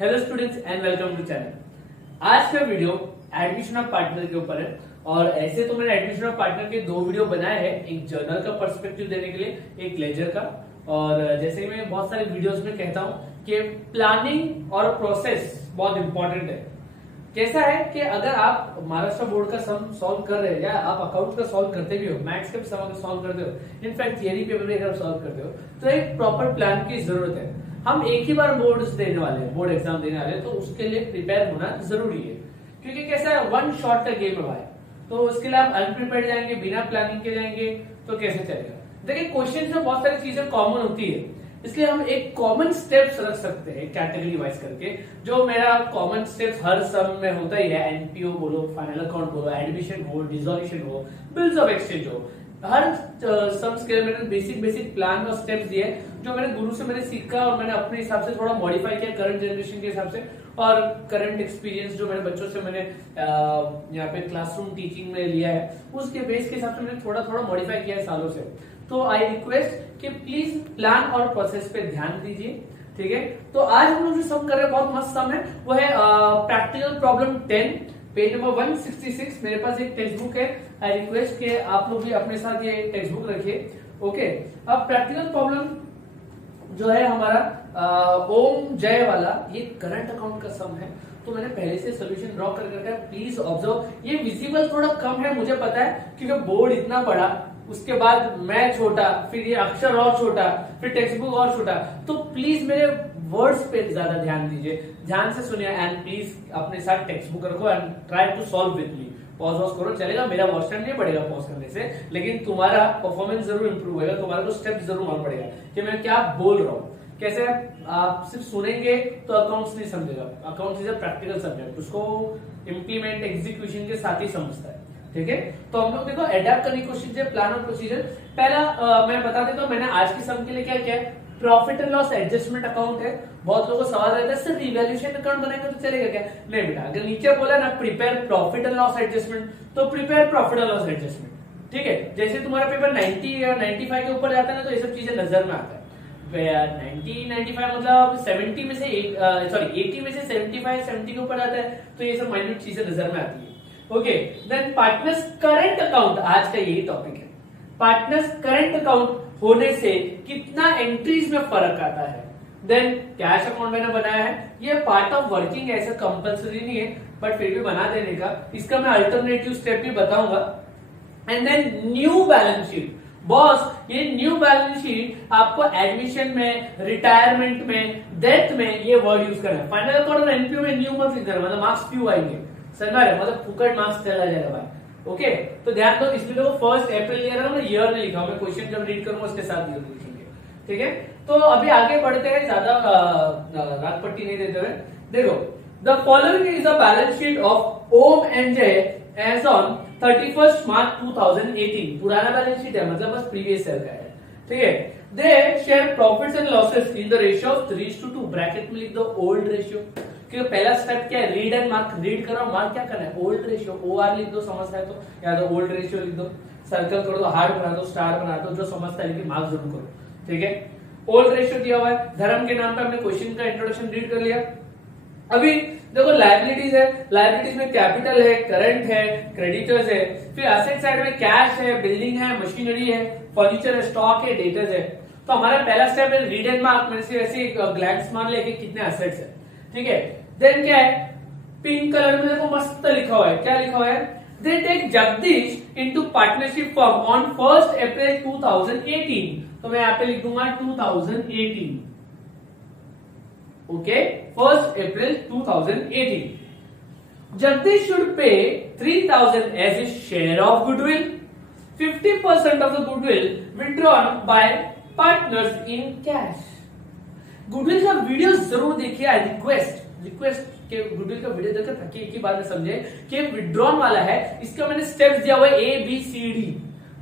Hello students and welcome to channel. आज का video admission of partner के ऊपर है और ऐसे तो मैंने एडमिशन ऑफ पार्टनर के दो वीडियो बनाए हैं, एक जर्नल का पर्सपेक्टिव देने के लिए, एक लेजर का। और जैसे कि मैं बहुत सारे वीडियोस में कहता हूं कि प्लानिंग और प्रोसेस बहुत इंपॉर्टेंट है। कैसा है कि अगर आप महाराष्ट्र बोर्ड का सम सॉल्व कर रहे हैं या आप अकाउंट का सॉल्व करते भी हो, मैथ्स का सम सॉल्व करते हो, इनफैक्ट थियरी पेपर भी अगर सॉल्व करते हो, तो एक प्रॉपर प्लान की जरूरत है। हम एक ही बार बोर्ड देने वाले हैं, बोर्ड एग्जाम देने वाले हैं, तो उसके लिए प्रिपेयर होना जरूरी है। क्योंकि कैसा है, वन शॉट का गेम है भाई, तो उसके लिए आप अनप्रिपेयर्ड जाएंगे, बिना प्लानिंग के जाएंगे तो कैसे चलेगा। देखिए क्वेश्चन में बहुत सारी चीजें कॉमन होती है, इसलिए हम एक कॉमन स्टेप्स रख सकते हैं कैटेगरी वाइज करके। जो मेरा कॉमन स्टेप्स हर सम में होता ही है, एनपीओ बोलो, फाइनल अकाउंट बोलो, एडमिशन हो, डिसोल्यूशन हो, बिल्स ऑफ एक्सचेंज हो, हर सम्स के लिए मैंने बेसिक प्लान और स्टेप्स दिए जो मैंने गुरु से मैंने सीखा और मैंने अपने हिसाब से थोड़ा मॉडिफाई किया करंट जनरेशन के हिसाब से, और करंट एक्सपीरियंस जो मैंने बच्चों से मैंने यहाँ पे क्लासरूम टीचिंग में लिया है, उसके बेस के हिसाब से मैंने थोड़ा मॉडिफाई किया है सालों से। तो आई रिक्वेस्ट कि प्लीज प्लान और प्रोसेस पे ध्यान दीजिए, ठीक है। तो आज हम लोग जो सम कर रहे हैं बहुत मस्त सम है, वो है प्रैक्टिकल प्रॉब्लम 10, पेज नंबर 166। मेरे पास एक टेक्स्ट बुक है, आई रिक्वेस्ट कि आप लोग भी अपने साथ ये टेक्स्ट बुक रखिए, ओके। अब प्रैक्टिकल प्रॉब्लम जो है हमारा ओम जय वाला, ये करंट अकाउंट का सम है, तो मैंने पहले से सोल्यूशन ड्रॉ कर रखा है। प्लीज ऑब्जर्व, ये विजिबल थोड़ा कम है मुझे पता है, क्योंकि बोर्ड इतना बड़ा, उसके बाद मैं छोटा, फिर ये अक्षर और छोटा, फिर टेक्स्ट बुक और छोटा, तो प्लीज मेरे वर्ड्स पे ज्यादा ध्यान दीजिए, ध्यान से सुनिए, एंड प्लीज अपने साथ टेक्स्ट बुक रखो and try to solve with me. Pause वॉज करो, चलेगा, मेरा वॉच टाइम नहीं पड़ेगा पॉज करने से, लेकिन तुम्हारा परफॉर्मेंस जरूर इंप्रूव होगा, तुम्हारा को स्टेप जरूर मालूम पड़ेगा कि मैं क्या बोल रहा हूँ। कैसे आप सिर्फ सुनेंगे तो अकाउंट्स नहीं समझेगा, accounts is a practical subject, उसको इम्प्लीमेंट एग्जीक्यूशन के साथ ही समझता है, ठीक है। तो हम लोग देखो अडेप्ट करने की कोशिश है, प्लान और प्रोसीजर। पहला मैं बता देता हूँ, मैंने आज के सम के लिए क्या किया है, profit and loss adjustment account है। बहुत लोगों को सवाल रहता है सर रिवैल्यूएशन अकाउंट बनाएंगे तो चलेगा क्या? नहीं बेटा, अगर नीचे बोला ना prepare profit and loss adjustment, तो prepare profit and loss adjustment, ठीक है। जैसे तुम्हारा पेपर 90 या 95 के ऊपर जाता है ना, तो ये सब चीजें नजर में आता है। 90-95 मतलब 70 में से 80 में से 75-70 के ऊपर आता है, तो ये सब माइन्यूट चीजें नजर में आती है, okay. Then partners current account, आज का यही टॉपिक है। पार्टनर्स करंट अकाउंट होने से कितना एंट्रीज में फर्क आता है। देन कैश अकाउंट मैंने बनाया है, ये पार्ट ऑफ वर्किंग ऐसा कंपलसरी नहीं है, बट फिर भी बना देने का, इसका मैं अल्टरनेटिव स्टेप भी बताऊंगा। And then new balance sheet, boss ये न्यू बैलेंस शीट आपको एडमिशन में, रिटायरमेंट में, डेथ में ये वर्ड यूज करना है। फाइनल अकाउंट और एनपीओ में न्यू मत लिखना, मतलब मार्क्स क्यों आएंगे, समझ रहे, मतलब फुकट मार्क्स चला जाएगा भाई, ओके। तो ध्यान दो, इसमें देखो 1 अप्रैल लिया था, ईयर नहीं लिखा, मैं क्वेश्चन जब रीड करूंगा उसके साथ ईयर लिखेंगे, ठीक है। तो अभी आगे बढ़ते हैं, ज्यादा रात पट्टी नहीं देते हुए। देखो, the following is a balance sheet of ohm and जय एज ऑन 31 मार्च 2018। पुराना बैलेंस शीट है, मतलब बस प्रीवियस ईयर का है, ठीक है। They share profits and losses in the ratio of 3:2, bracket में लिख दो ओल्ड रेशियो, क्योंकि पहला स्टेप क्या है, रीड एंड मार्क। रीड करो, मार्क क्या करना है, ओल्ड रेशियो, OR लिख दो, समझता है तो, या तो ओल्ड रेशियो लिख दो, सर्कल कर दो, हार्ट बना दो, स्टार बना दो, जो समझता है लेकिन मार्क जरूर करो, ठीक है। ओल्ड रेशियो दिया हुआ है। धर्म के नाम पे हमने क्वेश्चन का इंट्रोडक्शन रीड कर लिया। अभी देखो लायबिलिटीज है, लायबिलिटीज में कैपिटल है, करंट है, क्रेडिटर्स है, फिर एसेट साइड में कैश है, बिल्डिंग है, मशीनरी है, फर्नीचर है, स्टॉक है, डेटर्स है। तो हमारा पहला स्टेप है रीड एंड मार्क, में से ऐसे ग्लैंस मान लेके कितने एसेट्स है, ठीक है। देन क्या है, पिंक कलर में देखो मस्त लिखा हुआ है, क्या लिखा हुआ है, they take Jagdish into partnership firm on 1 April 2018। तो मैं यहाँ पे लिख दूंगा 2018, okay, 1 April 2018। Jagdish should pay 3000 as a share of goodwill, 50% of the goodwill withdrawn by partners in cash. Goodwill का वीडियो जरूर देखिए, आई रिक्वेस्ट के गुडविल का वीडियो देखकर ताकि एक ही बार में समझे कि विड्रॉन वाला है। इसका मैंने स्टेप्स दिया हुआ है ABCD,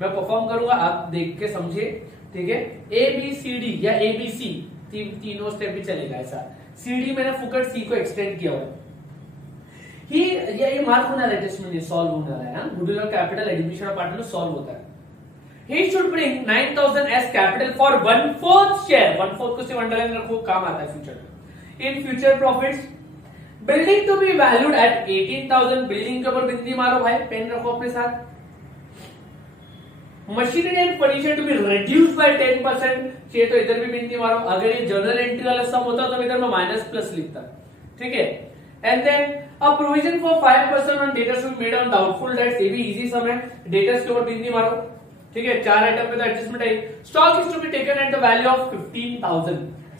मैं परफॉर्म करूंगा, आप देख के समझिए, ठीक है। ABCD या ABC तीनों स्टेप भी चलेगा, ऐसा CD मैंने फुकट C को एक्सटेंड किया हुआ है। ये मार्क होना है, टेस्ट में सॉल्व होना है, गुडविल और कैपिटल एडमिशन और पार्टनर सॉल्व होता है। He should bring 9,000 as capital for 1/4 share, 1/4 को सिर्फ अंडरलाइन रखो, काम आता है फ्यूचर में, in future profits. Building to be valued at 18,000, building के ऊपर बिंदी मारो भाई, पेन रखो अपने साथ। Machinery and furniture to be reduced by 10%, चाहिए तो इधर भी बिंदी मारो। अगर ये जर्नल एंट्री वाला सम होता तो इधर मैं माइनस प्लस लिखता, ठीक है। And then a provision for 5% on debtors to be made on doubtful debts, ये भी इजी सम है, डेटर्स के ऊपर बिंदी मारो, ठीक है। 4 आइटम पे तो एडजस्टमेंट आई। Stock is to be taken at the value of 15,000,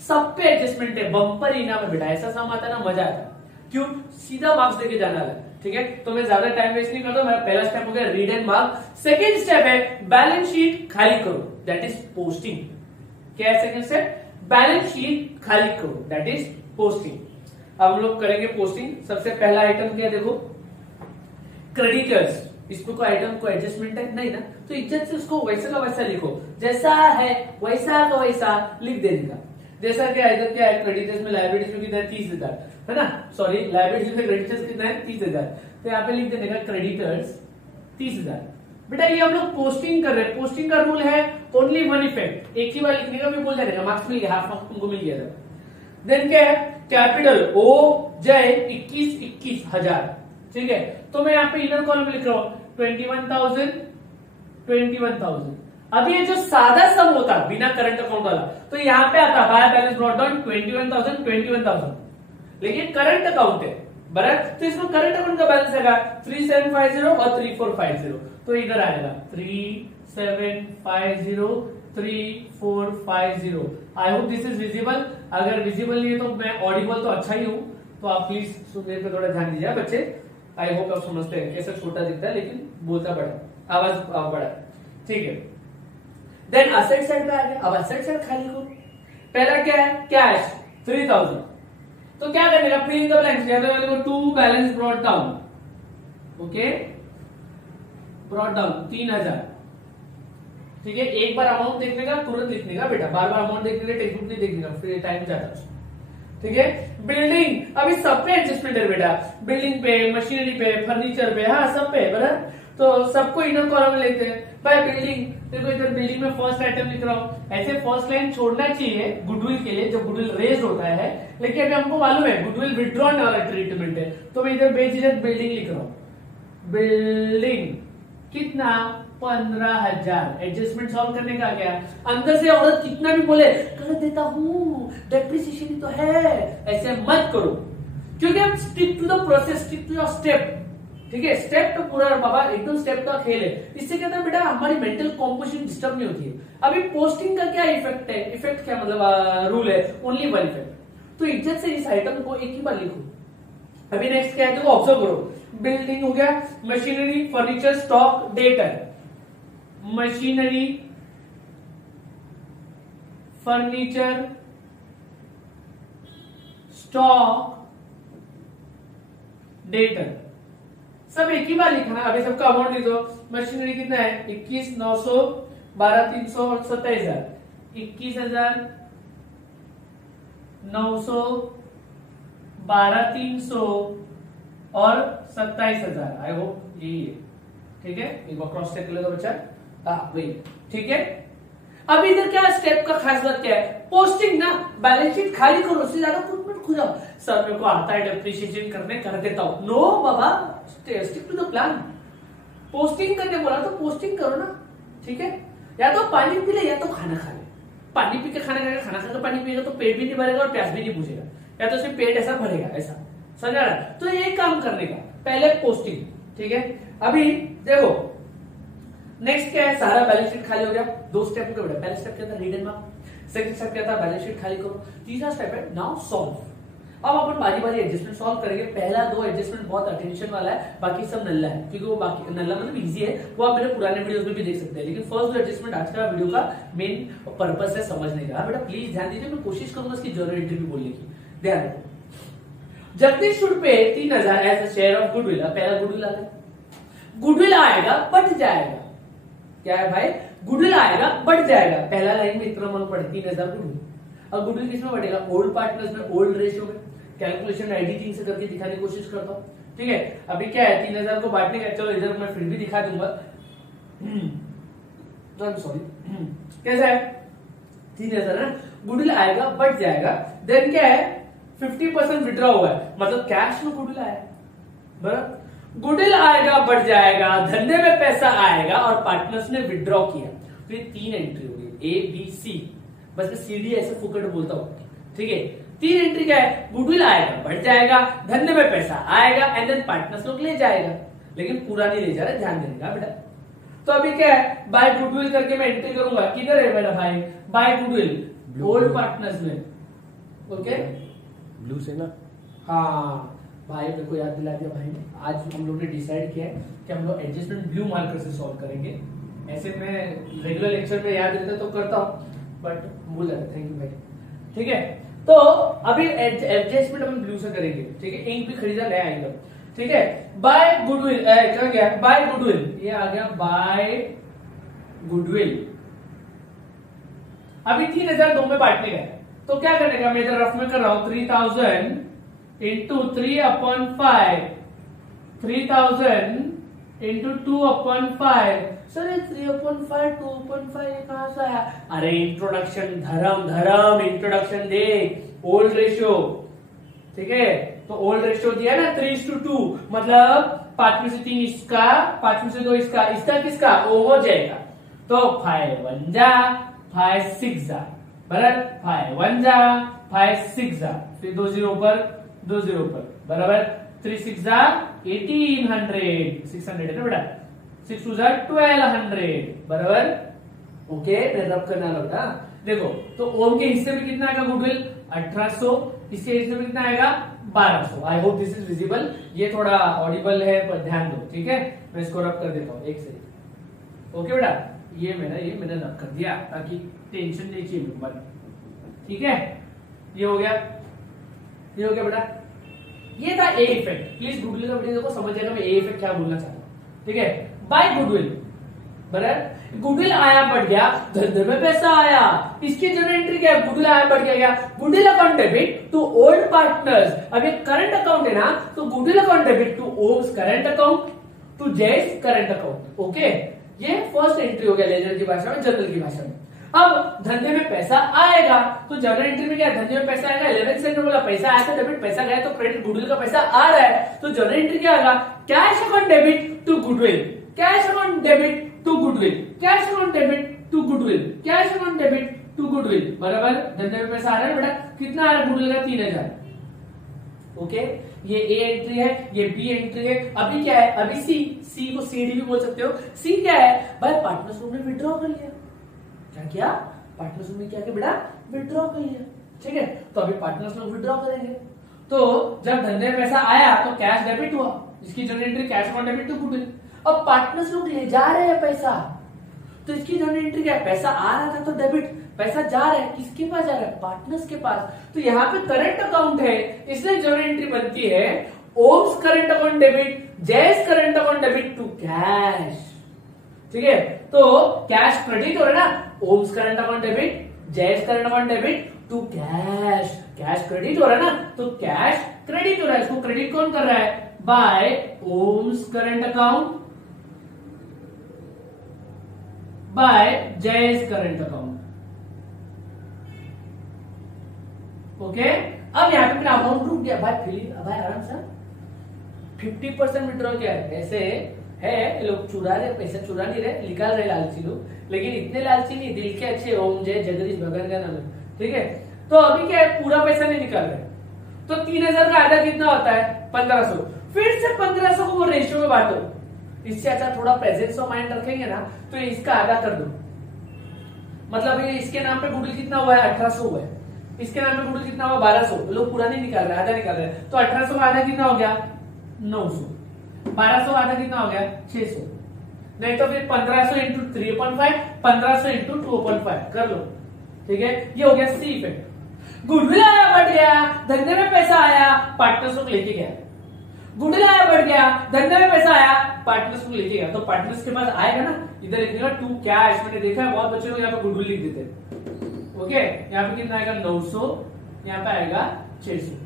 सब पे एडजस्टमेंट है, बम्पर इनाम है बेटा। ऐसा सम आता है ना, मजा आता है, क्यों? सीधा मार्क्स देके जाना है, ठीक है। तो मैं ज्यादा टाइम वेस्ट नहीं करता, मेरा पहला स्टेप हो गया read and mark. Second step है बैलेंस शीट खाली करो, दैट इज पोस्टिंग। क्या है सेकंड स्टेप? बैलेंस शीट खाली करो, दैट इज पोस्टिंग। अब हम लोग करेंगे पोस्टिंग। सबसे पहला आइटम क्या है, देखो क्रेडिटर्स। इसमें कोई आइटम को एडजस्टमेंट है नहीं ना, तो इज्जत से उसको वैसा का वैसा लिखो, जैसा है वैसा का वैसा लिख देने का। जैसा क्या इधर क्या है, क्रेडिटर्स में लायबिलिटीज में कितना है 30,000 है ना, सॉरी लायबिलिटीज में क्रेडिटर्स कितना है 30,000, तो यहाँ पे लिख देने का क्रेडिटर्स 30,000। बेटा ये हम लोग पोस्टिंग कर रहे हैं, पोस्टिंग का रूल है ओनली वन इफेक्ट, एक ही बार लिखने का भी बोल जाएगा, मार्क्स मिल गया, हाफ मार्क्स तुमको मिल गया था। देन क्या है, कैपिटल ओ जय 21,000, ठीक है। तो मैं यहाँ पे इनर कॉलम लिख रहा हूँ 21,000 21,000। अब ये जो सादा सम होता बिना करंट अकाउंट वाला, तो यहाँ पे आता बाय बैलेंस ब्रॉट डाउन 21,000 21,000, लेकिन करंट अकाउंट है बराबर, तो इसमें करंट अकाउंट का बैलेंस आएगा 3750 और 3450, तो इधर आएगा 3750 3450। I hope this is visible. अगर विजिबल नहीं है तो मैं ऑडिबल तो अच्छा ही हूं, तो आप प्लीज सुनने पे थोड़ा ध्यान दीजिए बच्चे। आई होप आप समझते हैं कैसे छोटा दिखता है लेकिन बोलता बड़ा, आवाज बड़ा, ठीक है। देन असेट साइड पे आ गया। अब असेट साइड खाली करो। पहला क्या है, कैश 3,000, तो क्या करने का, fill in the blanks. To balance brought down, okay, brought down 3,000, ठीक है। एक बार अमाउंट देखने का, तुरंत लिखने का बेटा, बार बार अमाउंट देखने का, टेक्स्ट बुक नहीं देखने का, फिर टाइम जाता है, ठीक है। बिल्डिंग, अभी सब पे एडजस्टमेंट है बेटा, बिल्डिंग पे, मशीनरी पे, फर्नीचर पे, हाँ सब पे बराबर, तो सबको इनर कॉलम में लेते हैं। बाय बिल्डिंग, देखो इधर बिल्डिंग में फर्स्ट आइटम लिख रहा हूं, ऐसे फर्स्ट लाइन छोड़ना चाहिए गुडविल के लिए, जब गुडविल रेज होता है, लेकिन अभी हमको मालूम है गुडविल विड्रॉन वाला ट्रीटमेंट है, तो मैं इधर बेझिझक बिल्डिंग लिख रहा हूं। बिल्डिंग कितना, 15,000। एडजस्टमेंट सॉल्व करने का क्या, अंदर से औरत कितना भी बोले कर देता हूं, डेप्रिसिएशन ही तो है, ऐसे मत करो, क्योंकि हम stick to the process, stick to your step, ठीक है। स्टेप तो पूरा बाबा एकदम स्टेप का खेल है, इससे क्या था बेटा, हमारी मेंटल कॉम्पोजिशन डिस्टर्ब नहीं होती है। अभी पोस्टिंग का क्या इफेक्ट है, इफेक्ट क्या मतलब रूल है, ओनली वन इफेक्ट, तो इज्जत से इस आइटम को एक ही बार लिखो। अभी नेक्स्ट क्या है, तो ऑब्जर्व करो। बिल्डिंग हो गया, machinery, furniture, stock, debtor. Machinery, furniture, stock, debtor, सब एक ही बार लिखना। अभी सबका अमाउंट लिख दो। मशीनरी कितना है, 21,900, 12,300 और 27,000, 21,900, 12,300 और 27,000। आई होप यही है, ठीक है। एक बार क्रॉस चेक कर लेगा बच्चा, हाँ वही, ठीक है। अब इधर क्या स्टेप का खास बात क्या है, पोस्टिंग ना, बैलेंस शीट खाली करो, उससे ज्यादा खुद मत खुजाओ। सर मेरे को आता है डेप्रिसिएशन करने, कर देता हूं, नो बाबा, stick to the plan. Posting करने बोला तो पोस्टिंग करो ना, ठीक है। या तो पानी पी ले या तो खाना खा ले, पानी पी के खाना खाएगा, खाना खाकर पानी पिएगा तो पेट भी नहीं भरेगा और प्यास भी नहीं बुझेगा, या तो सिर्फ पेट ऐसा भरेगा, ऐसा समझा रहा। तो ये काम करने का पहले पोस्टिंग, ठीक है। अभी देखो नेक्स्ट क्या है, सारा बैलेंस शीट खाली हो गया। दो स्टेप का बेटा, पहला स्टेप क्या था, read and mark, second step क्या था, बैलेंस शीट खाली करो, तीसरा स्टेप है नाउ सॉल्व। अब अपन बारी बारी एडजस्टमेंट सॉल्व करेंगे। पहला दो एडजस्टमेंट बहुत अटेंशन वाला है, बाकी सब नल्ला है, क्योंकि वो बाकी नल्ला मतलब इजी है, वो आप मेरे पुराने वीडियोस में भी देख सकते हैं। लेकिन फर्स्ट दो एडजस्टमेंट आज का वीडियो का मेन पर्पस है समझने का। बेटा प्लीज ध्यान दीजिए, मैं कोशिश करूंगा इसकी जर्नल एंट्री भी बोलने की, ध्यान रखो। Jagdish should pay 3,000 as a share of goodwill. पहला गुडविल आ गया, गुडविल आएगा बट जाएगा, क्या है भाई, गुडविल आएगा बढ़ जाएगा। पहला लाइन में इतना मन पड़े 3,000 गुडविल। अब गुडविल किसमें बढ़ेगा, ओल्ड पार्टनर्स में, ओल्ड रेशियो में। कैलकुलेशन एडिटिंग से करके दिखाने की कोशिश करता हूं, ठीक है। अभी क्या है, 3,000 को बांटने का, चलो इधर मैं फिर भी दिखा दूंगा, सॉरी कैसा है, 3,000 है, गुडविल आएगा बढ़ जाएगा। देन क्या है, 50% विड्रॉ हुआ है, मतलब कैश में गुडविल आया, बराबर। गुडविल आएगा, बढ़ जाएगा, धंधे में पैसा आएगा और पार्टनर्स ने विड्रॉ किया, तो ये 3 एंट्री होगी ए बी सी। बस मैं सीडी ऐसे फुकट बोलता हूं, ठीक है। 3 एंट्री क्या है, गुडविल आएगा, बढ़ जाएगा, धंधे में पैसा आएगा एंड देन पार्टनर्स लोग ले जाएगा, लेकिन पूरा नहीं ले जा रहा, ध्यान देने का बेटा। तो अभी क्या है, बाय गुडविल करके मैं एंट्री करूंगा, किधर है मेरा भाई, बाय गुडविल ओल्ड पार्टनर्स में, ओके ब्लू से ना। हाँ भाई, मेरे को याद दिला दिया भाई ने। आज हम लोग ने डिसाइड किया है कि हम लोग एडजस्टमेंट ब्लू मार्कर से सॉल्व करेंगे। ऐसे मैं रेगुलर लेक्चर में याद रहता तो करता हूँ, बट भूल जाता। थैंक यू भाई, ठीक है। तो अभी एडजस्टमेंट हम ब्लू से करेंगे, ठीक है। इंक भी खरीदा नया आएगा, ठीक है। बाय गुडविल क्या गया, बाय गुडविल, ये आ गया बाय गुडविल। अभी 3002 में बांटने का है, तो क्या करने का, मैं इधर रफ में कर रहा हूं, 3000 इंटू 3/5, 3000 इंटू 2/5। सर ये 3/5 2/5 कहां से आया? अरे इंट्रोडक्शन, धर्म इंट्रोडक्शन दे, ओल्ड रेशियो, ठीक है। तो ओल्ड रेशियो दिया ना 3:2, मतलब 5 में से 3 इसका, 5 में से 2 इसका, इसका किसका, ओ हो जाएगा। तो 5 1 जा 5 6 जा, बराबर, 5 1 जा 5 6 जा, फिर 2 0 पर 2 0 पर, बराबर। 3 6 जा 1800, 600 है ना बेटा, 6 2 जा 1200, बराबर। ओके, मैं रब करना लगा, देखो। तो ओम के हिस्से में कितना आएगा गुडविल, 1800, इसके हिस्से में कितना आएगा, 1200। I hope this is visible. ये थोड़ा ऑडिबल है पर ध्यान दो, ठीक है। मैं इसको रब कर देता हूँ, एक सेकंड। ओके बेटा, ये मैंने रब कर दिया ताकि टेंशन नहीं चाहिए मेरे मन, ठीक है। ये हो गया, ये हो गया बेटा। ये था ए इफेक्ट। प्लीज गुडविल का वीडियो देखो, समझ जाएगा मैं ए इफेक्ट क्या बोलना चाहता हूँ, ठीक है। बाय गुडविल, बराबर। गुडविल आया, बढ़ गया, धंधे में पैसा आया, इसकी जनरल एंट्री क्या है, गुडविल आया, बढ़ गया, goodwill account debit to old partners. अब ये करंट अकाउंट है ना, तो goodwill account debit to Om's current account to Jay's current account, okay. ये फर्स्ट एंट्री हो गया लेजर की भाषा में, जनरल की भाषा में। अब धंधे में पैसा आएगा, तो जनरल एंट्री में क्या, धंधे में पैसा आएगा, 11 सेंट में बोला पैसा आया था डेबिट, पैसा गया तो क्रेडिट, गुडविल का पैसा आ रहा है, तो जनरल एंट्री क्या आएगा, cash account debit to goodwill, cash account debit to goodwill, cash account debit to goodwill, cash account debit to goodwill, बराबर। धंधे में पैसा आ रहा है बेटा, कितना आ रहा है गुडविल का, 3000, ओके। ये ए एंट्री है, ये बी एंट्री है। अभी क्या है, अभी सी को सीडी भी बोल सकते हो। सी क्या है भाई, पार्टनर्स ने विड्रॉ कर लिया, क्या किया, पार्टनर्स ने क्या किया बेटा, विड्रॉ कर लिया, ठीक है। तो अभी पार्टनर्स लोग विड्रॉ करेंगे, तो जब धंधे में पैसा आया तो कैश डेबिट हुआ, इसकी journal entry cash account debit to goodwill. अब पार्टनर्स लोग ले जा रहे हैं पैसा, तो इसकी जनरल एंट्री क्या है, पैसा आ रहा था तो डेबिट, पैसा जा रहा है, किसके पास जा रहा है, पार्टनर्स के पास। तो यहाँ पे करंट अकाउंट है, इसलिए जनरल एंट्री बनती है Om's current account debit, Jay's current account debit to cash, ठीक है। तो कैश क्रेडिट हो रहा है ना, Om's current account debit, Jay's current account debit to cash, cash credit हो रहा है ना, तो कैश क्रेडिट हो रहा है। इसको क्रेडिट कौन कर रहा है, by Om's current account by Jay's current account, okay. अब यहाँ पे मैंने अमाउंट रुक गया भाई, भाई आराम से 50% विड्रॉ किया है, ऐसे है लोग चुरा रहे, पैसा चुरा नहीं रहे, निकाल रहे लालची लोग, लेकिन इतने लालची नहीं, दिल के अच्छे, ओम जय जगदीश भगवान का नाम है, ठीक है। तो अभी क्या है, पूरा पैसा नहीं निकाल रहे, तो 3000 का आधा कितना होता है, 1500। फिर से 1500 को वो रेशियो में बांटो, इससे अच्छा थोड़ा प्रेजेंस ऑफ माइंड रखेंगे ना, तो इसका आधा कर दो, मतलब ये इसके नाम पे गुडविल कितना हुआ है, 1800 हुआ है, इसके नाम पे गुडविल कितना हुआ, 1200। लोग पूरा नहीं निकाल रहे, आधा निकाल रहे, तो 1800 का आधा कितना हो गया, 900, 1200 का आधा कितना हो गया, 600। नहीं तो फिर 1500 इंटू 3.5, 1500 इंटू 2.5 कर लो, ठीक है। ये हो गया सी इफेक्ट। गुडविल आया, बढ़ गया, धंधे में पैसा आया, पार्टनर्स को लेके गया, गुडविल आया, बढ़ गया, धंधे में पैसा आया, पार्टनर्स को लेके गया, तो पार्टनर्स के पास आएगा ना, इधर लिखने टू कैश। मैंने देखा है बहुत बच्चे लोग यहाँ पे गुडविल लिख देते हैं, ओके। यहाँ पे कितना आएगा, 900, यहाँ पे आएगा 600,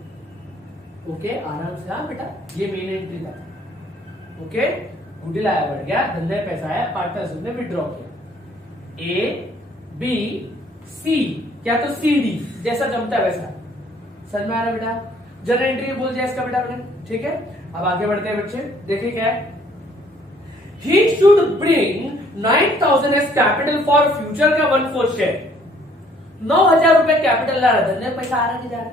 ओके। आराम से, हाँ बेटा, ये मेन एंट्री था, ओके। गुडविल आया, बढ़ गया, धंधे में पैसा आया, पार्टनर्स ने विड्रॉ किया। ए बी सी, क्या तो सी डी जैसा जमता है वैसा, समझ में आ रहा है बेटा? जर्नल एंट्री बोल दिया इसका बेटा मैंने, ठीक है। अब आगे बढ़ते हैं बच्चे, देखिए क्या है। He should bring 9,000 as capital for future का 1/4 शेयर। 9,000 रुपए कैपिटल ला रहा है, धंधे में पैसा आ रहा नहीं जा रहा?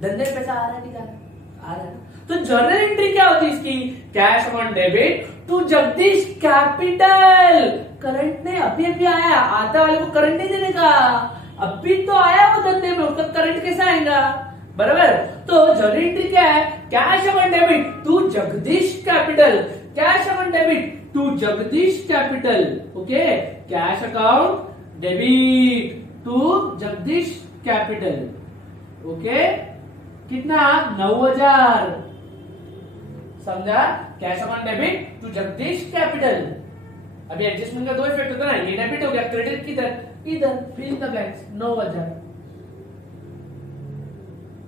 धंधे में पैसा आ रहा नहीं जा रहा? आ रहा है। तो जर्नल एंट्री क्या होती है इसकी? Cash on debit to Jagdish capital. Current ने अभी अभी आया, आता वाले को करंट नहीं देने का, अभी तो आया वो धंधे में, उसका करंट कैसे आएगा? बराबर। तो जर्नल एंट्री क्या है? Cash on debit to Jagdish capital, cash on debit to Jagdish capital, okay. Cash account debit to Jagdish capital, okay. कितना? 9,000, समझा? Cash account debit to Jagdish capital. अभी एडजस्टमेंट का दो इफेक्ट होता है ना, ये डेबिट हो गया, क्रेडिट किधर? इधर, फिल द ब्लैंक्स, 9,000,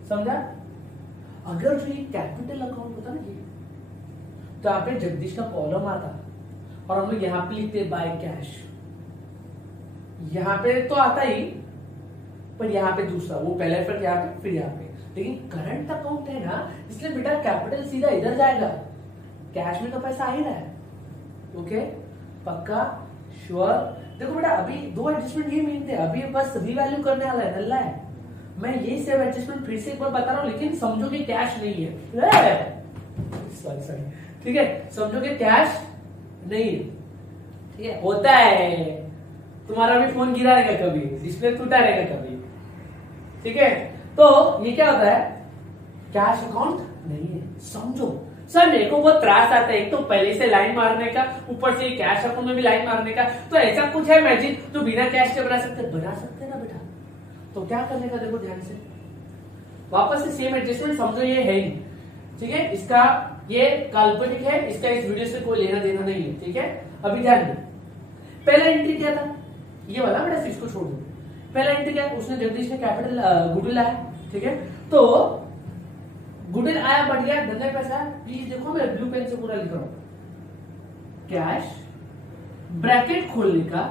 समझा? अगर जो ये कैपिटल अकाउंट होता ना ये, तो यहाँ पे जगदीश का कॉलम आता और हम लोग यहाँ पे लिखते बाय कैश, यहाँ पे तो आता ही, पर यहाँ पे दूसरा, वो पहला इफेक्ट यहाँ पे, फिर यहाँ पे। लेकिन करंट अकाउंट है ना, इसलिए बेटा कैपिटल सीधा इधर जाएगा, कैश में तो पैसा आ ही रहा है, ओके। पक्का? श्योर? देखो बेटा अभी दो एडजस्टमेंट ये मीन थे, अभी बस रीवैल्यू करने वाला है, नल्ला है। मैं ये सेम एडजस्टमेंट फिर से एक बार बता रहा हूँ, लेकिन समझो कि कैश नहीं है, सॉरी, ठीक है, समझो कि कैश नहीं है, ठीक है। होता है, तुम्हारा भी फोन गिरा रहेगा कभी, डिस्प्ले टूटा रहेगा कभी, ठीक है। तो ये क्या होता है? कैश अकाउंट नहीं है, समझो। सर मेरे को बहुत त्रास आता है, एक तो पहले से लाइन मारने का, ऊपर से कैश अकाउंट में भी लाइन मारने का, तो ऐसा कुछ है मैजिक जो बिना कैश के बना सकते ना बेटा? तो क्या करने का, देखो ध्यान से, वापस से सेम एडजस्टमेंट समझो, ये है ही, ठीक है। इसका ये काल्पनिक है, इसका इस वीडियो से कोई लेना देना नहीं है, ठीक है। अभी ध्यान दो, पहला एंट्री क्या था? ये वाला बेटा, इसको छोड़ दो। पहला एंट्री क्या? उसने जगदीश ने कैपिटल गुडविल आया, ठीक है। तो गुडविल आया, बढ़ गया, धंधे पैसा। प्लीज देखो मैं ब्लू पेन से पूरा लिख रहा हूं, कैश ब्रैकेट खोलने का,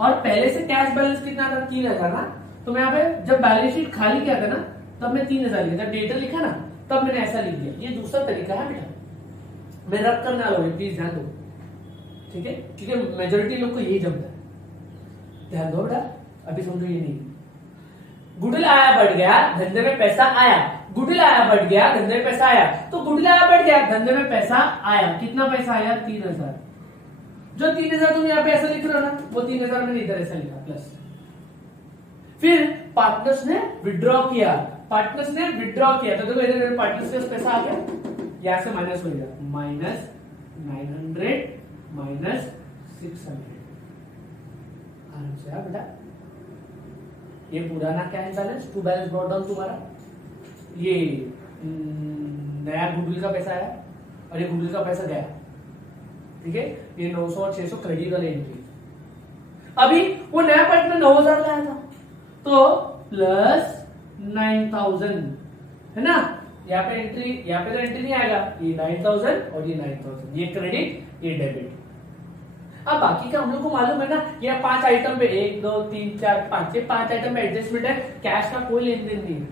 और पहले से कैश बैलेंस कितना था? 3,000 ना। तो मैं यहाँ पे जब बैलेंस शीट खाली किया था ना, तब मैं 3,000 लिखा था, डेटा लिखा ना, तब मैंने ऐसा लिख दिया। ये दूसरा तरीका है बेटा, मैं रब करने वाला हूं, प्लीज ध्यान दो, ठीक है, क्योंकि मेजोरिटी लोग को यही जमता है। ध्यान दो बेटा, अभी समझो ये नहीं। गुडविल आया, बढ़ गया, धंधे में पैसा आया। गुडविल आया, बढ़ गया, धंधे में पैसा आया। तो गुडविल आया, बढ़ गया, धंधे में पैसा आया। कितना पैसा आया? 3,000। जो 3,000 तुम यहाँ पे ऐसा लिख रहे हो ना, वो 3,000 मैंने इधर ऐसा लिखा, प्लस। फिर पार्टनर्स ने विड्रॉ किया, पार्टनर्स ने विड्रॉ किया, तो देखो इधर पार्टनर्स के पैसा आ गया, यहां से माइनस हो गया, माइनस 900 माइनस 600। आराम से बेटा, ये पुराना cash balance, to balance brought down तुम्हारा, ये नया गुडविल का पैसा आया और ये गुडविल का पैसा गया, ठीक है। ये 900 और 600 क्रेडिट वाले एंट्री। अभी वो नया पार्टनर 9,000 लाया था, तो प्लस 9,000 है ना। यहाँ पे एंट्री, यहाँ पे तो एंट्री नहीं आएगा, ये 9,000 और ये 9,000, ये क्रेडिट, ये डेबिट। अब बाकी का हम लोग को मालूम है ना, ये 5 आइटम पे 1 2 3 4 5 5 आइटम पे एडजस्टमेंट है, कैश का कोई लेन देन नहीं है,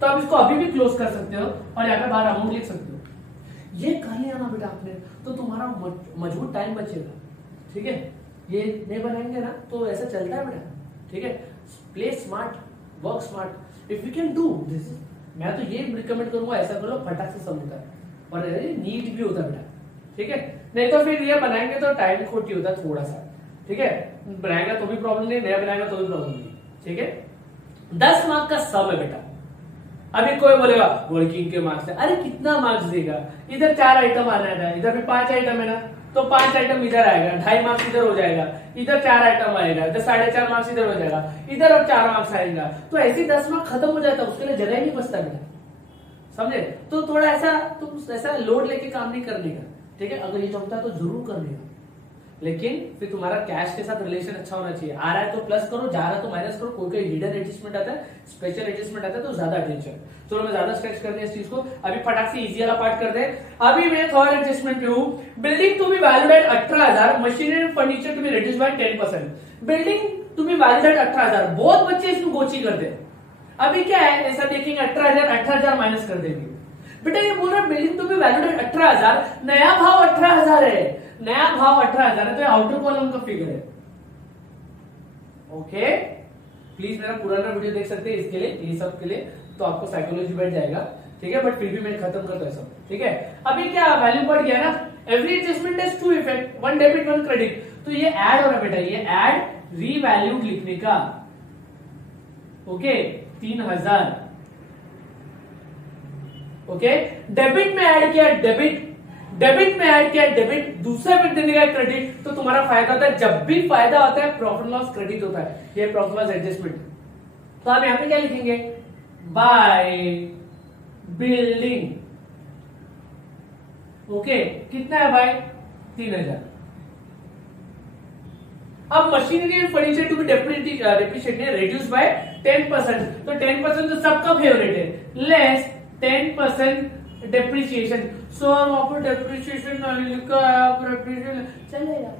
तो आप इसको अभी भी क्लोज कर सकते हो और यहाँ पे बाहर अमाउंट लिख सकते हो। ये कर लिया ना बेटा आपने, तो तुम्हारा मजबूत टाइम बचेगा, ठीक है। ये नहीं बनाएंगे ना तो ऐसा चलता है बेटा, ठीक है। Play smart, work smart, if you can do this, मैं तो ये रिकमेंड करूंगा, ऐसा करो, फटाक से समझता है और नीट भी होता है बेटा, ठीक है। नहीं तो फिर ये बनाएंगे तो टाइम खोटी होता है थोड़ा सा, ठीक है। बनाएगा तो भी प्रॉब्लम नहीं, नया बनाएगा तो भी प्रॉब्लम नहीं, ठीक है। 10 मार्क का सम है बेटा। अभी कोई बोलेगा वर्किंग के मार्क्स है, अरे कितना मार्क्स देगा? इधर 4 आइटम आना है, इधर भी 5 आइटम है ना, तो 5 आइटम इधर आएगा, 2.5 मार्क्स इधर हो जाएगा, इधर 4 आइटम आएगा, तो 4.5 मार्क्स इधर हो जाएगा, इधर अब 4 मार्क्स आएगा, तो ऐसे 10 मार्क्स खत्म हो जाता है, उसके लिए जगह ही नहीं बचता बेटा, समझे। तो थोड़ा ऐसा तुम ऐसा लोड लेके काम नहीं करने का, ठीक है। अगर ये जमता है तो जरूर करने का, लेकिन फिर तुम्हारा कैश के साथ रिलेशन अच्छा होना चाहिए। आ रहा है तो प्लस करो, जा रहा है तो माइनस करो। कोई हिडन एडजस्टमेंट आता है, स्पेशल एडजस्टमेंट आता है, तो ज्यादा अटेंशन। चलो मैं ज्यादा स्ट्रेच करने इस चीज को, अभी फटाक से इजी वाला पार्ट कर दे। अभी मैं थर्ड एडजस्टमेंट पे हूं, building to be valued at 18,000, machinery and furniture to be reduced by 10%। Building to be valued at 18,000, बहुत बच्चे इसमें गोची करते हैं। अभी क्या है, ऐसा देखेंगे 18,000 माइनस कर देंगे। बेटा ये बोल रहा है बिल्डिंग टू बी वैल्यूड 18,000, नया भाव 18,000 है, नया भाव 18,000 है, तो आउटर कॉलम का फिगर है। ओके, प्लीज मेरा पुराना वीडियो देख सकते हैं इसके लिए, ये सब के लिए, तो आपको साइकोलॉजी बैठ जाएगा, ठीक है। बट फिर भी मैं खत्म करता हूं सब, ठीक है। अभी क्या वैल्यू बढ़ गया ना, every adjustment has two effect, one debit one credit, तो ये ऐड हो रहा है बेटा, ये ऐड रीवैल्यूड लिखने का। Okay 3,000, okay. डेबिट में ऐड किया डेबिट, डेबिट में ऐड किया डेबिट, दूसरा इफेक्ट देने का क्रेडिट, तो तुम्हारा फायदा होता है। जब भी फायदा होता है प्रॉफिट लॉस क्रेडिट होता है, ये प्रॉफिट लॉस एडजस्टमेंट। तो हम यहां पे क्या लिखेंगे, बाय बिल्डिंग। ओके कितना है भाई, 3,000। अब machinery and furniture to be depreciated reduce by 10%, तो 10% तो सबका फेवरेट है, लेस 10% डेप्रिसिएशन। सो हम आपको डेप्रिसिएशन लिखा है, चलेगा।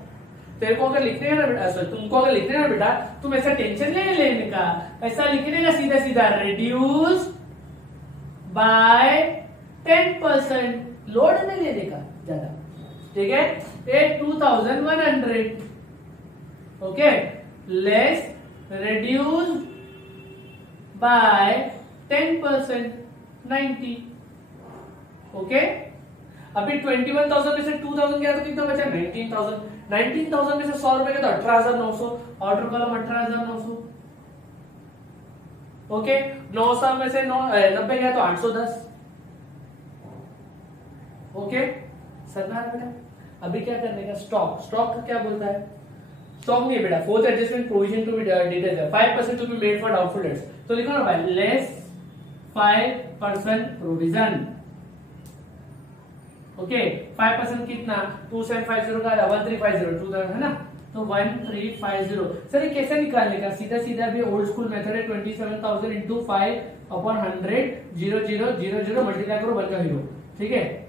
तेरे को अगर लिखने का बेटा, सॉरी तुमको अगर लिखने का बेटा, तुम ऐसा टेंशन नहीं लेने का, ऐसा लिखने का सीधा सीधा, रिड्यूस बाय 10%, लोड नहीं लेने का ज्यादा, ठीक है। 2,100, okay, less reduce by 10%, 90, okay. अभी 21,000 में से 2,000 गया तो कितना बचा, 19,000। 19,000 में से 100 रुपए के तो 18,900, ऑर्डर कॉलम 18,900, ओके। 900 में से 90 गया तो 810, ओके। समझा बेटा। अभी क्या करने का, स्टॉक, स्टॉक का क्या बोलता है, स्टॉक नहीं बेटा, fourth adjustment provision to be dated है, 5% to be made for doubtful debts, तो लिखो ना भाई, लेस 5% प्रोविजन, ओके। 5% कितना, 2750 का 1350, 2000 है ना, तो 1350। सर ये कैसे निकालने का, सीधा सीधा भी ओल्ड स्कूल मेथड है, 27,000 इंटू 5/100, 0000 मल्टीप्लाई करो, बन का 0, ठीक है,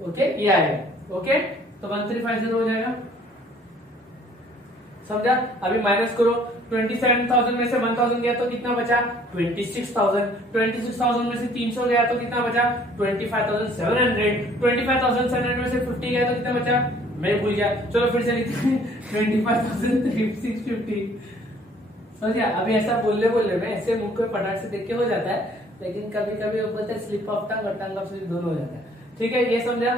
ओके। ये आएगा, ओके, तो 1350 हो जाएगा, समझा। अभी माइनस करो, 27,000 में से 1,000 गया तो कितना बचा, 26,000। 26,000 में से 300 गया तो कितना बचा, 25,700। 25,700 में से 50 गया तो कितना बचा, मैं भूल गया, चलो फिर से लिखते हैं, 25,650। समझ। अभी ऐसा बोलने में ऐसे मुंह को पटाख से देख के हो जाता है, लेकिन कभी कभी बोलते हैं स्लिप ऑफ टंग और टंग ऑफ स्लिप दोनों हो जाता है, ठीक है। ये समझा।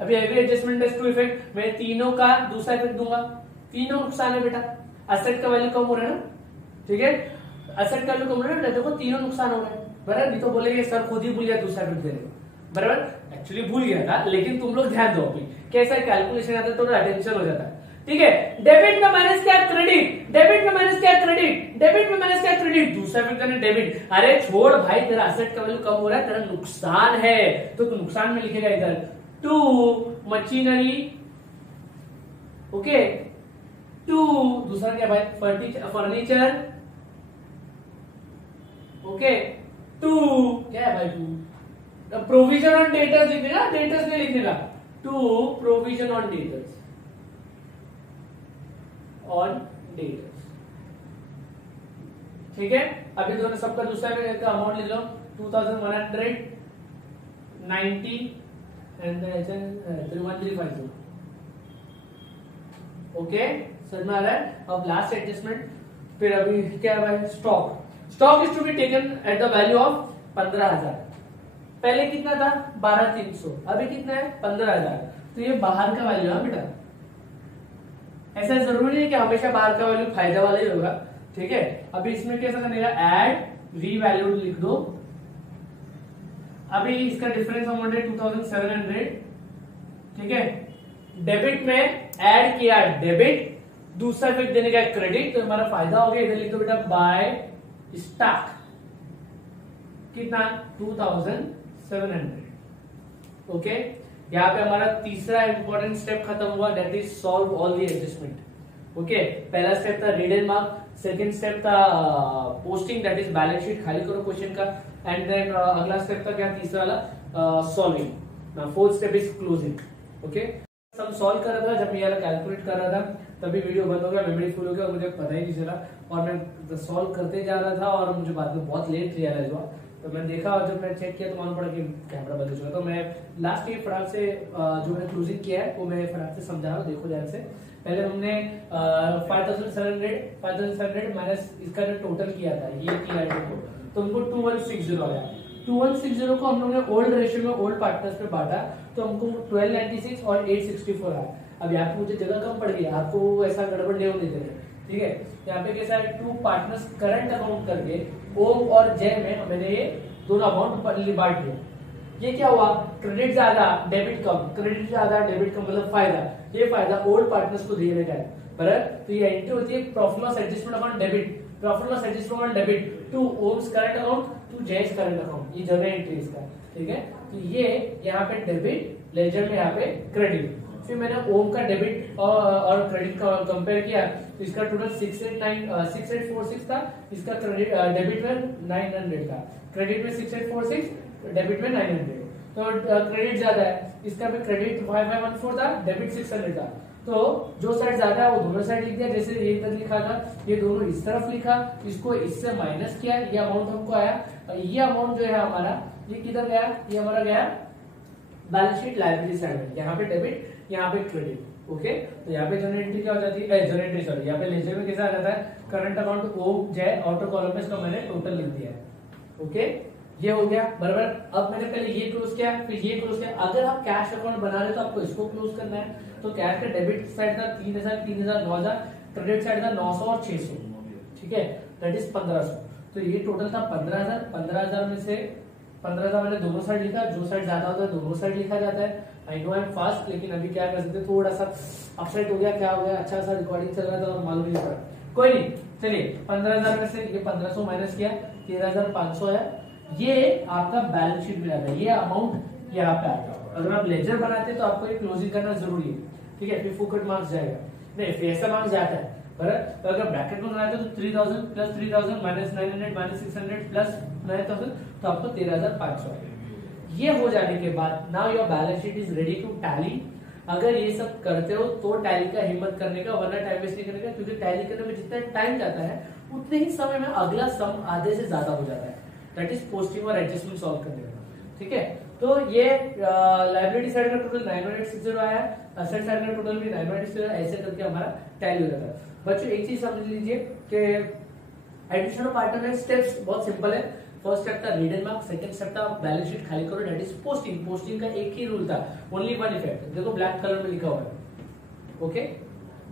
अभी every adjustment has two effect, मैं तीनों का दूसरा इफेक्ट दूंगा, तीनों नुकसान है बेटा, असेट का वैल्यू कम हो रहा है ना, ठीक है, असेट का वैल्यू कम हो रहा है, देखो तीनों नुकसान हो रहे हैं, बराबर। नहीं तो बोलेंगे सर खुद ही भूल गया दूसरा इफेक्ट देने को, बराबर। एक्चुअली भूल गया था, लेकिन तुम लोग ध्यान दो, अभी कैसा कैलकुलेशन आता है तो अटेंशन हो जाता है, ठीक है। डेबिट में माइनस क्या, क्रेडिट, डेबिट में माइनस क्या, क्रेडिट, डेबिट में माइनस क्या, क्रेडिट, दूसरा इफेक्ट करना डेबिट। अरे छोड़ भाई, तेरा असेट का वैल्यू कम हो रहा है, तेरा नुकसान है, तो तू नुकसान में लिखेगा इधर, टू मशीनरी, ओके, टू दूसरा क्या भाई, फर्नीचर, ओके, टू क्या है भाई, टू प्रोविजन ऑन डेटर्स लिखेगा, डेटर्स नहीं लिखेगा, to provision on debtors, on debtors, ठीक है। अभी दोनों सबका दूसरा का अमाउंट ले लो, 2,190 एंड 1350, ओके, समझ में आ रहा है। अब लास्ट एडजस्टमेंट, फिर अभी क्या है भाई, stock, stock is to be taken at the value of 15,000। पहले कितना था, 12,300, अभी कितना है, 15,000, तो ये बाहर का वैल्यू है बेटा। ऐसा जरूरी है कि हमेशा बाहर का वैल्यू फायदा वाला ही होगा, ठीक है। अभी इसमें कैसा करने का, एड रीवैल्यूड लिख दो। अभी इसका डिफरेंस अमाउंट है 2,700, ठीक है। डेबिट में ऐड किया डेबिट, दूसरा इफेक्ट देने का क्रेडिट, तो हमारा फायदा हो गया, इधर लिख दो बेटा, बाय स्टॉक, कितना, 2,700, ओके। यहाँ पे हमारा तीसरा इंपॉर्टेंट स्टेप खत्म हुआ, that is solve all the adjustment, okay. पहला स्टेप था read and mark, second step था posting, that is balance sheet खाली करो क्वेश्चन का, एंड देन अगला स्टेप था क्या, तीसरा वाला solving, fourth step is closing, okay. सब सॉल्व कर रहा था, जब ये वाला कैलकुलेट कर रहा था, तभी वीडियो बंद हो गया, मेमोरी फुल हो गया और मुझे पता ही नहीं चला, और मैं सॉल्व करते जा रहा था और मुझे बाद में बहुत लेट रियलाइज हुआ। तो मैंने देखा और जब मैं चेक किया तो मालूम पड़ा कि कैमरा बंद हो चुका। तो मैं लास्ट ये फटाक से जो मैंने क्लोजिंग किया है वो मैं फटाक से समझा रहा हूँ, देखो ध्यान से। पहले हमने 5700 माइनस इसका जो टोटल किया था ये किया है, तो हमको 2160 आया। 2160 को हम लोग ने ओल्ड रेशियो में ओल्ड पार्टनर्स पे बांटा, तो हमको 1296 और 864 आया। अब यहाँ पे मुझे जगह कम पड़ गई, आपको ऐसा गड़बड़ नहीं होने देते, ठीक है। यहाँ पे कैसा है, 2 पार्टनर्स करंट अकाउंट करके ओम और जय में मैंने ये दोनों अमाउंट बांट दिया। ये क्या हुआ, क्रेडिट ज्यादा डेबिट कम, क्रेडिट ज्यादा डेबिट कम मतलब फायदा, ये फायदा ओल्ड पार्टनर्स को देने का है, बराबर। तो ये एंट्री होती है profit loss adjustment account debit, profit loss adjustment account debit to Om's current account to Jay's current account, ये जगह एंट्री इसका, ठीक है। तो ये यहाँ पे डेबिट, लेजर में यहाँ पे क्रेडिट। फिर मैंने ओम का डेबिट और क्रेडिट का कंपेयर किया, तो इसका टोटल 6846 था, इसका क्रेडिट डेबिट में 900 था, क्रेडिट में 6846, डेबिट में 900। तो क्रेडिट ज्यादा है, इसका भी क्रेडिट 5514 था, डेबिट 600 था। तो जो साइड ज्यादा है वो दोनों साइड लिख दिया, जैसे ये इधर लिखा था ये दोनों इस तरफ लिखा, इसको इससे माइनस किया, ये अमाउंट हमको आया। ये अमाउंट जो है हमारा ये किधर गया, ये हमारा गया बैलेंस शीट लायबिलिटी साइड में, यहाँ पे डेबिट यहाँ पे क्रेडिट, ओके। तो यहाँ पे जनरल एंट्री क्या हो जाती है, जनरल एंट्री सॉरी, यहाँ पे लेजर में कैसा आ जाता है, करंट अकाउंट ओ जय ऑटो कॉलम में इसका मैंने टोटल लिख दिया है, ओके। ये हो गया बराबर। अब मैंने पहले ये क्लोज किया, फिर ये क्लोज किया। अगर आप कैश अकाउंट बना रहे तो आपको इसको क्लोज करना है। तो कैश का डेबिट साइड था 3000, 3000, 9000, क्रेडिट साइड था 900 और 600, ठीक है, दैट इज 1500। तो ये टोटल था 15000। 15000 में से 15000 मैंने दोनों साइड लिखा, जो साइड ज्यादा होता है दोनों साइड लिखा जाता है। I know I am fast, लेकिन अभी क्या कर सकते, थोड़ा सा अपसाइड हो गया, क्या हो गया, अच्छा सा रिकॉर्डिंग चल रहा था और मालूम नहीं पड़ा, कोई नहीं। चलिए 15000 में से ये 1500 माइनस किया, 13500 है। ये आपका बैलेंस शीट में आता है, ये अमाउंट यहाँ पे आता है। अगर आप लेजर बनाते हैं तो आपको ये क्लोजिंग करना जरूरी है, ठीक है, फिर फुकट मार्क्स जाएगा, नहीं फिर ऐसा मार्क्स जाता है, बराबर। तो अगर ब्रैकेट में बनाते तो 3000 प्लस 3000 माइनस 900 माइनस 600 प्लस 9000, तो आपको 13500 आएगा। ये हो जाने के बाद now your balance sheet is ready to tally. अगर ये सब करते हो तो टैली का हिम्मत करने का, वरना टाइम वेस्ट नहीं करने का, क्योंकि टैली करने में जितना टाइम जाता है उतने ही समय में अगला सम आधे से ज्यादा हो जाता है, दैट इज पोस्टिंग और एडजस्टमेंट सॉल्व करने का, ठीक है। तो ये लायबिलिटी साइड का टोटल 9860 आया, असेट साइड का टोटल भी 9860, ऐसे करके हमारा टैली हो जाता है। बच्चों एक चीज समझ लीजिए कि एडिशन ऑफ पार्टनर में स्टेप्स बहुत सिंपल है। फर्स्ट स्टेप था read and mark, second step था बैलेंस शीट खाली करो, दैट इज पोस्टिंग। पोस्टिंग का एक ही रूल था, ओनली वन इफेक्ट, देखो ब्लैक कलर में लिखा हुआ है, ओके।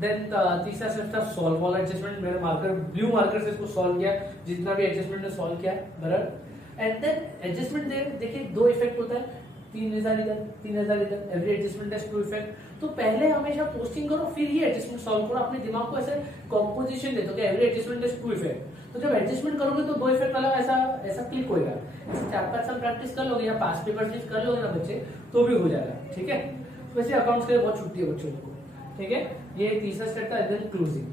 देन तीसरा स्टेप था सॉल्व ऑल एडजस्टमेंट, मैंने मार्कर ब्लू मार्कर से इसको सॉल्व किया, जितना भी एडजस्टमेंट ने सॉल्व किया, बराबर। एंड देन एडजस्टमेंट देखिए दो इफेक्ट होता है, 3000 इधर 3000 इधर, every adjustment has two effect. तो पहले हमेशा पोस्टिंग करो फिर ही एडजस्टमेंट सॉल्व करो, अपने दिमाग को ऐसे कॉम्पोजिशन दे दो कि every adjustment has two effect. तो जब एडजस्टमेंट करोगे तो दो इफेक्ट वाला ऐसा क्लिक होगा। ऐसे 4-5 साल प्रैक्टिस कर लोगे या पास पेपर चीज कर लोगे ना बच्चे, तो भी हो जाएगा, ठीक है। वैसे अकाउंट्स के लिए बहुत छुट्टी है बच्चों को, ठीक है। ये तीसरा स्टेप था, then closing,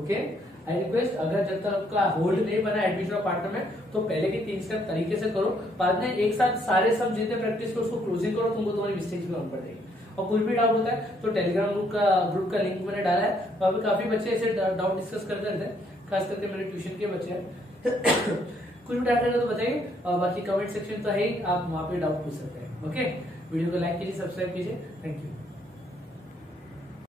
okay. I request अगर जब तक आपका होल्ड नहीं बना एडमिशन ऑफ पार्टनर में तो पहले के 3 स्टेप तरीके से करो, बाद में एक साथ सारे सब जितने प्रैक्टिस करो उसको क्लोजिंग करो, तुमको तुम्हारी मिस्टेक्स भी कम पड़ जाएगी। और कुछ भी डाउट होता है तो टेलीग्राम ग्रुप का लिंक मैंने डाला है, वहां पे काफी बच्चे ऐसे डाउट डिस्कस करते रहते हैं, खास करके मेरे ट्यूशन के बच्चे हैं। कुछ भी डाउट रहेगा तो बताइए, और बाकी कमेंट सेक्शन तो है ही, आप वहां पे डाउट पूछ सकते हैं, ओके। वीडियो को लाइक कीजिए, सब्सक्राइब कीजिए, थैंक यू।